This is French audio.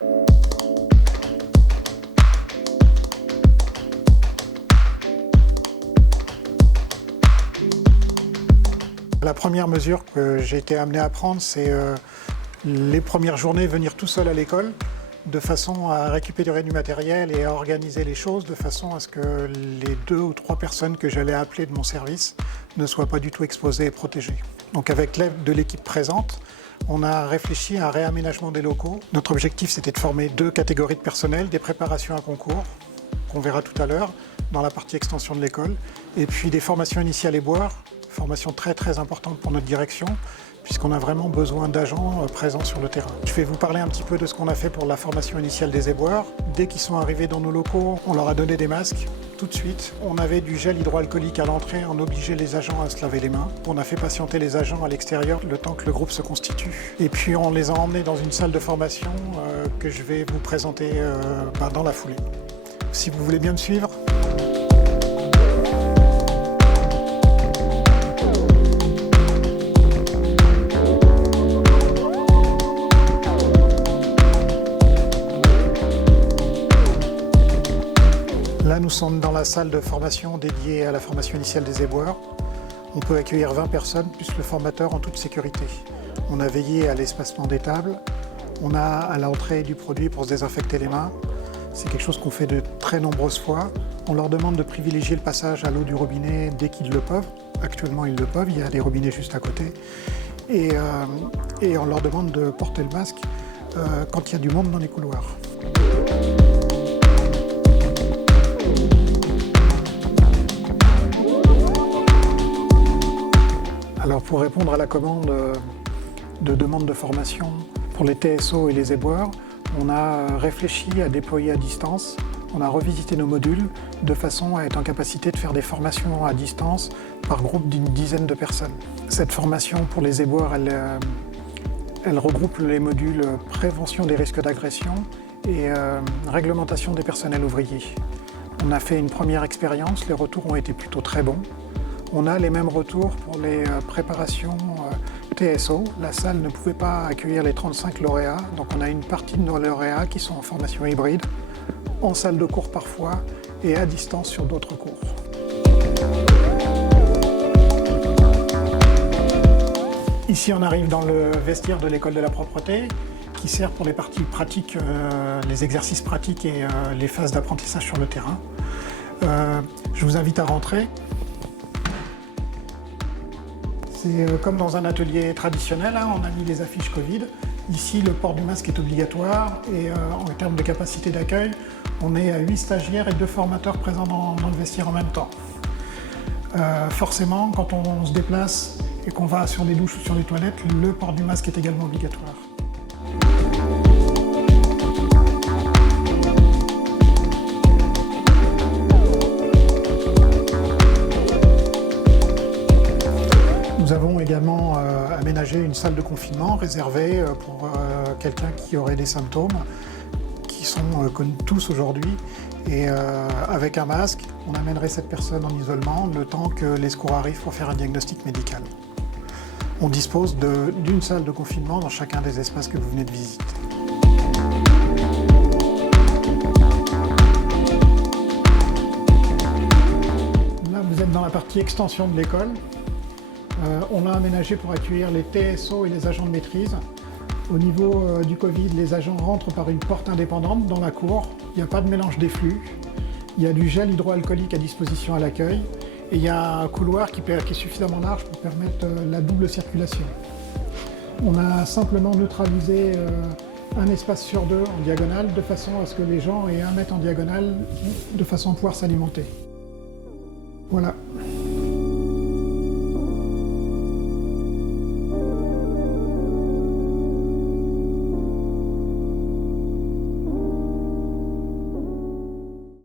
La première mesure que j'ai été amené à prendre, c'est les premières journées venir tout seul à l'école, de façon à récupérer du matériel et à organiser les choses de façon à ce que les 2 ou 3 personnes que j'allais appeler de mon service ne soient pas du tout exposées et protégées. Donc avec l'aide de l'équipe présente, on a réfléchi à un réaménagement des locaux. Notre objectif, c'était de former 2 catégories de personnel, des préparations à concours, qu'on verra tout à l'heure, dans la partie extension de l'école, et puis des formations initiales éboueurs, formation très importante pour notre direction, puisqu'on a vraiment besoin d'agents présents sur le terrain. Je vais vous parler un petit peu de ce qu'on a fait pour la formation initiale des éboueurs. Dès qu'ils sont arrivés dans nos locaux, on leur a donné des masques tout de suite. On avait du gel hydroalcoolique à l'entrée, on obligeait les agents à se laver les mains. On a fait patienter les agents à l'extérieur le temps que le groupe se constitue. Et puis on les a emmenés dans une salle de formation que je vais vous présenter dans la foulée. Si vous voulez bien me suivre. Là, nous sommes dans la salle de formation dédiée à la formation initiale des éboueurs. On peut accueillir 20 personnes, plus le formateur en toute sécurité. On a veillé à l'espacement des tables. On a à l'entrée du produit pour se désinfecter les mains. C'est quelque chose qu'on fait de très nombreuses fois. On leur demande de privilégier le passage à l'eau du robinet dès qu'ils le peuvent. Actuellement, ils le peuvent, il y a des robinets juste à côté. Et on leur demande de porter le masque quand il y a du monde dans les couloirs. Alors pour répondre à la commande de demande de formation pour les TSO et les éboueurs, on a réfléchi à déployer à distance. On a revisité nos modules de façon à être en capacité de faire des formations à distance par groupe d'une dizaine de personnes. Cette formation pour les éboueurs, elle regroupe les modules prévention des risques d'agression et réglementation des personnels ouvriers. On a fait une première expérience, les retours ont été plutôt très bons. On a les mêmes retours pour les préparations TSO. La salle ne pouvait pas accueillir les 35 lauréats, donc on a une partie de nos lauréats qui sont en formation hybride, en salle de cours parfois et à distance sur d'autres cours. Ici, on arrive dans le vestiaire de l'école de la propreté qui sert pour les parties pratiques, les exercices pratiques et les phases d'apprentissage sur le terrain. Je vous invite à rentrer. C'est comme dans un atelier traditionnel, hein, on a mis les affiches Covid. Ici, le port du masque est obligatoire et en termes de capacité d'accueil, on est à 8 stagiaires et 2 formateurs présents dans le vestiaire en même temps. Forcément, quand on se déplace et qu'on va sur les douches ou sur les toilettes, le port du masque est également obligatoire. Nous avons également aménagé une salle de confinement réservée pour quelqu'un qui aurait des symptômes qui sont connus tous aujourd'hui. Et avec un masque, on amènerait cette personne en isolement le temps que les secours arrivent pour faire un diagnostic médical. On dispose d'une salle de confinement dans chacun des espaces que vous venez de visiter. Là, vous êtes dans la partie extension de l'école. On a aménagé pour accueillir les TSO et les agents de maîtrise. Au niveau du Covid, les agents rentrent par une porte indépendante dans la cour. Il n'y a pas de mélange des flux. Il y a du gel hydroalcoolique à disposition à l'accueil. Et il y a un couloir qui est suffisamment large pour permettre la double circulation. On a simplement neutralisé un espace sur 2 en diagonale, de façon à ce que les gens aient 1 mètre en diagonale, de façon à pouvoir s'alimenter. Voilà.